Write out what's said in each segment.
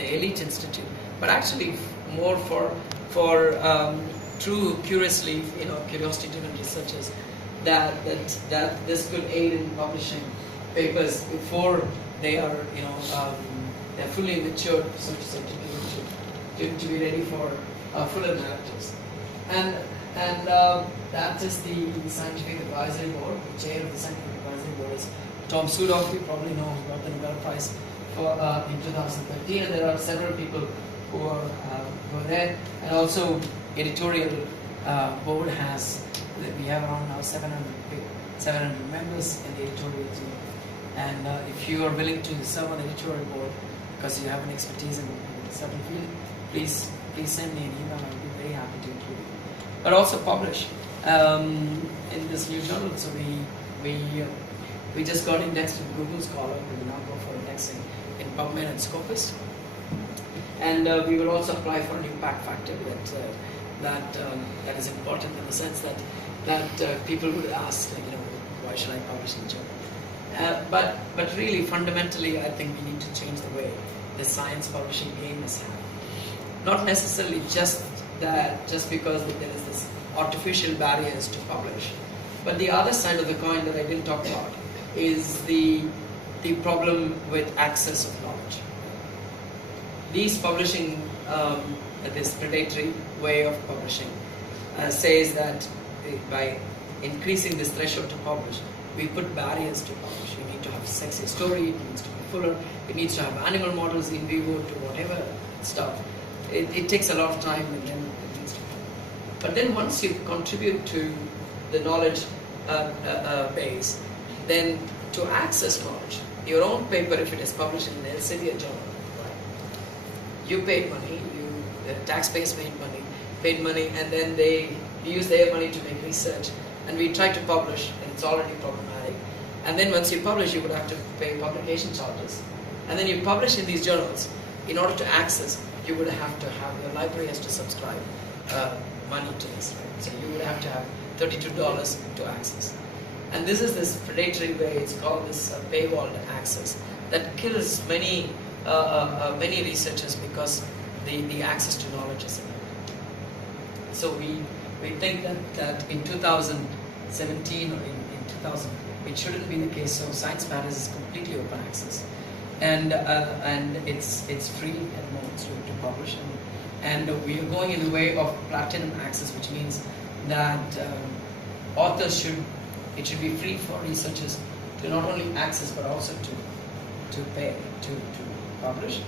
the elite institute, but actually more for true curiosity-driven researchers, that this could aid in publishing papers before they are they're fully matured, so to say, to be ready for fuller narratives. And that is the Scientific Advisory Board. The chair of the Scientific Advisory Board is Tom Sudoff. You probably know he got the Nobel Prize for in 2013, and there are several people who are there, and also editorial board has, we have around now 700 members in the editorial team, and if you are willing to serve on the editorial board because you have an expertise in a certain field, please send me an email. I'll be very happy to include you. But also publish in this new journal. So we just got indexed in Google Scholar. We will now go for indexing in PubMed and Scopus, and we will also apply for an impact factor that is important in the sense that people would ask, why should I publish in a journal? But really, fundamentally, I think we need to change the way the science publishing game is happening. Not necessarily just because there is this artificial barriers to publish, but the other side of the coin that I didn't talk about is the problem with access of knowledge. These publishing, this predatory way of publishing, says that by increasing this threshold to publish, we put barriers to publish. You need to have a sexy story, it needs to be fuller, it needs to have animal models in vivo to whatever stuff. It takes a lot of time, and then it needs to happen. But then once you contribute to the knowledge base, then to access knowledge, your own paper, if it is published in an Elsevier journal, right, you paid money, the taxpayers paid money, and then they use their money to make research, and we try to publish, and it's already problematic. And then once you publish, you would have to pay publication charges. And then you publish in these journals. In order to access, you would have to have, your library has to subscribe money to this, right? So you would have to have $32 to access. And this is this predatory way, it's called this paywalled access, that kills many researchers because the access to knowledge is limited. So we think that in 2017 or in 2000, it shouldn't be the case. So Science Matters is completely open access, and it's free at the moment to publish, and we are going in the way of platinum access, which means that authors should be free for researchers to not only access but also to pay to publish.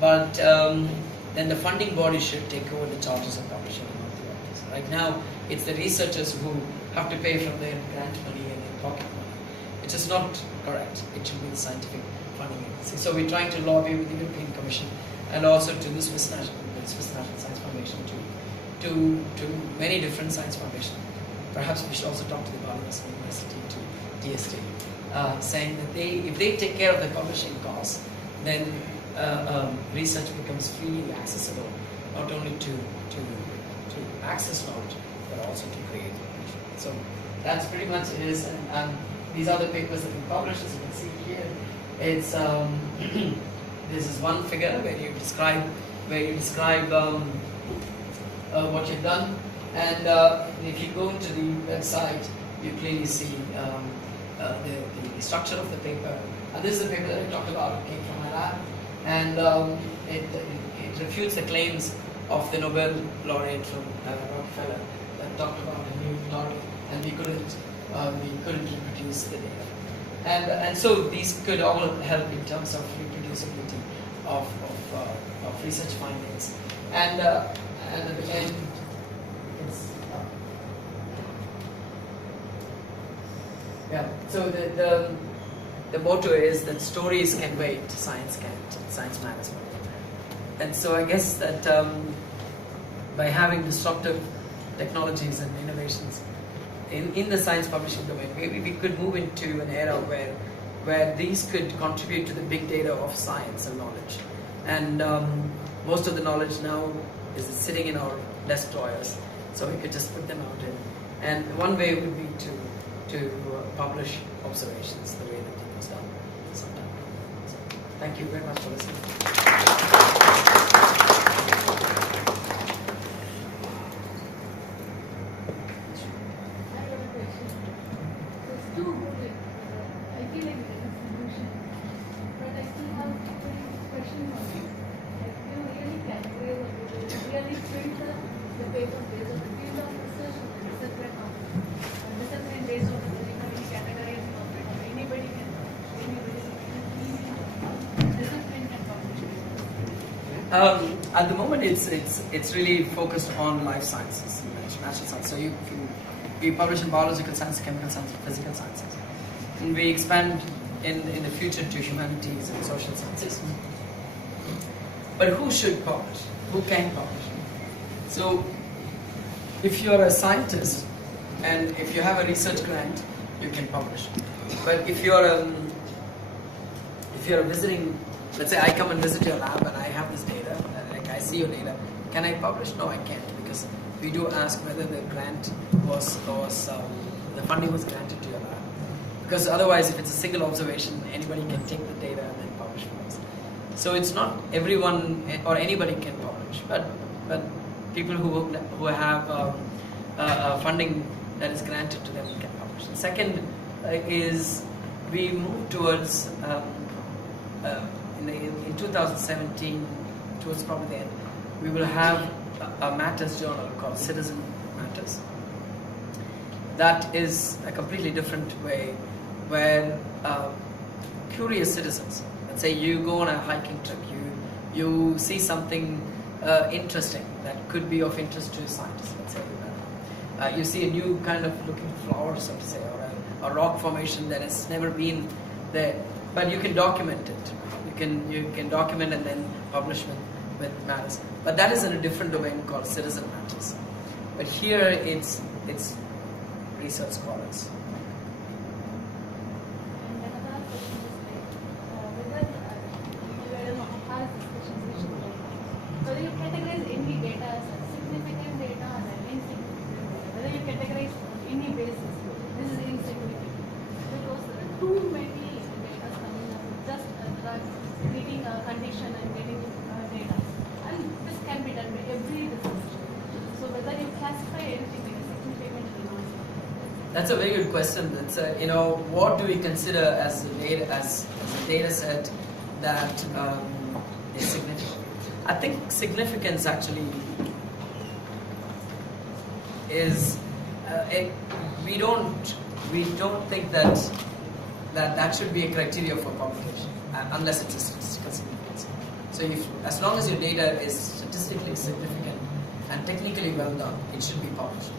But then the funding body should take over the charges of publishing and not the authors. Right now, it's the researchers who have to pay from their grant money and their pocket money, which is not correct. It should be the scientific funding agency. So we're trying to lobby with the European Commission and also to the Swiss National Science Foundation, to many different science foundations. Perhaps we should also talk to the Banaras University, to DST, saying that if they take care of the publishing costs, then research becomes freely accessible, not only to access knowledge, but also to create knowledge. So that's pretty much it is, and these are the papers that we published. As you can see here, it's this is one figure where you describe what you've done, and if you go into the website, you clearly see the structure of the paper. And this is the paper that I talked about. It came from my lab, and it refutes the claims of the Nobel laureate from Rockefeller that talked about a new target, and we couldn't reproduce the data. And so these could all help in terms of reproducibility of research findings. And at the end, it's so the motto is that stories can wait, science can't, science matters more. And so I guess that by having disruptive technologies and innovations in the science publishing domain, maybe we could move into an era where these could contribute to the big data of science and knowledge. And most of the knowledge now is sitting in our desk drawers, so we could just put them out in. And one way would be to publish observations the way that it was done sometime. So, thank you very much for listening. print the paper based on the field of research and the discipline of discipline based on the curriculum categorizing of it. Anybody can discipline can publish papers. At the moment, it's really focused on life sciences, natural science. So we publish in biological science, chemical science, physical sciences, and we expand in the future to humanities and social sciences. But who should publish? Who can publish? So, if you are a scientist and if you have a research grant, you can publish. But if you are visiting, let's say I come and visit your lab and I have this data, like I see your data, can I publish? No, I can't, because we do ask whether the grant the funding was granted to your lab. Because otherwise, if it's a single observation, anybody can take the data and then publish for us. So it's not everyone or anybody can publish, but people who have funding that is granted to them can publish. The second is we move towards in 2017, towards probably the end, we will have a Matters journal called Citizen Matters. That is a completely different way where curious citizens, let's say you go on a hiking trip, you see something interesting that could be of interest to a scientist, let's say you see a new kind of looking flower, so to say, or a rock formation that has never been there, but you can document it. You can document and then publish with Matters. But that is in a different domain called Citizen Matters. But here it's research scholars. And another question is like, whether you have discussions which whether you categorize any data as significant data or insignificant data, whether you categorize on any basis, this is insignificant. Because there are too many data coming up with just reading a condition and getting data. And this can be done by every research. So whether you classify anything as significant or not. That's a very good question. That's what do we consider as a data set that is significant? I think significance actually is we don't think that should be a criteria for publication unless it's a statistical significance. So as long as your data is statistically significant and technically well done, it should be published.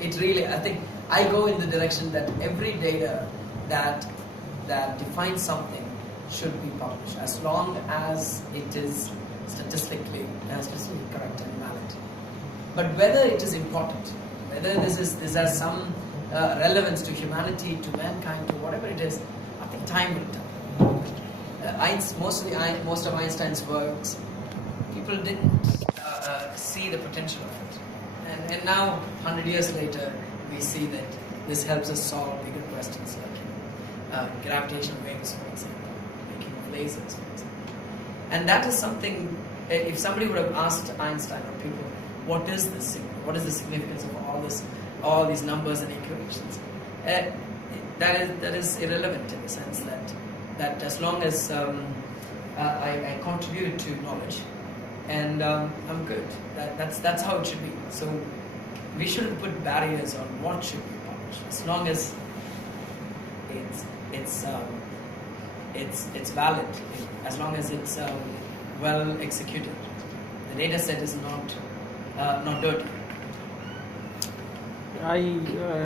I think I go in the direction that every data that defines something should be published, as long as it is statistically correct and valid. But whether it is important, whether this has some relevance to humanity, to mankind, to whatever it is, I think time will tell. Most of Einstein's works, people didn't see the potential of it. And now, 100 years later, we see that this helps us solve bigger questions like gravitational waves, for example, making of lasers, for example. And that is something, if somebody would have asked Einstein or people, what is this? What is the significance of all these numbers and equations? That is irrelevant in the sense that as long as I contributed to knowledge, and I'm good. That's how it should be. So we shouldn't put barriers on what should be published, as long as it's valid, as long as it's well executed. The data set is not dirty.